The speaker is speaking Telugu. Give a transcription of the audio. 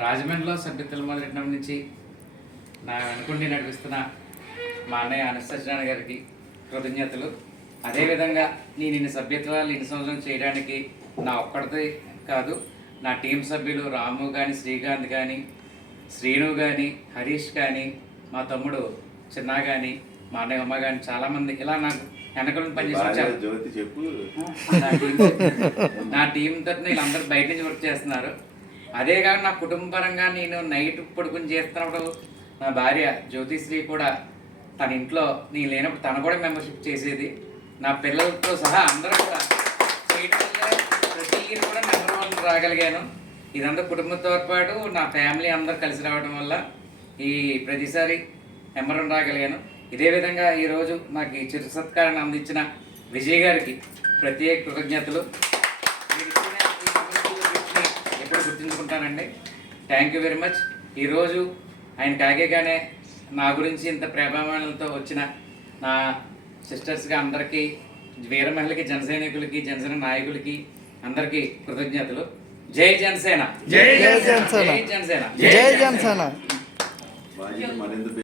రాజమండ్రిలో సభ్యతల మొదలెట్టిన నుంచి నా అనుకుండి నడిపిస్తున్న మా అన్నయ్య అనసత్యనారాయణ గారికి కృతజ్ఞతలు. అదేవిధంగా నేను ఇన్ని సభ్యత్వాలు ఇన్ని సంవత్సరం చేయడానికి నా ఒక్కడితే కాదు నా టీం సభ్యులు రాము కానీ శ్రీకాంత్ కానీ శ్రీను కానీ హరీష్ కానీ మా తమ్ముడు చిన్న కానీ మా అన్నయ్య అమ్మ కానీ చాలామంది ఇలా నాకు వెనకలను పనిచేసి నా టీం తరఫున వీళ్ళందరూ బయట నుంచి వర్క్ చేస్తున్నారు. అదే కాక నా కుటుంబ పరంగా నేను నైట్ పడుకుని చేస్తున్నప్పుడు నా భార్య జ్యోతిశ్రీ కూడా తన ఇంట్లో నేను లేనప్పుడు తను కూడా మెంబర్షిప్ చేసేది. నా పిల్లలతో సహా అందరూ కూడా ప్రతి ఇయర్ కూడా నెంబర్ వన్ రాగలిగాను. ఇదంతా కుటుంబంతో పాటు నా ఫ్యామిలీ అందరూ కలిసి రావడం వల్ల ఈ ప్రతిసారి నెంబర్ వన్ రాగలిగాను. ఇదే విధంగా ఈరోజు నాకు ఈ చిరు సత్కారాన్ని అందించిన విజయ్ గారికి ప్రత్యేక కృతజ్ఞతలు. గుర్తుంచుకుంటానండి థ్యాంక్ యూ వెరీ మచ్ ఈరోజు ఆయన కాగేగానే నా గురించి ఇంత ప్రేమాభిమానాలతో వచ్చిన నా సిస్టర్స్గా అందరికీ వీర మహిళకి జన సైనికులకి జనసేన నాయకులకి అందరికీ కృతజ్ఞతలు. జై జనసేన. జై జనసేన. జై జనసేన. జై జనసేన.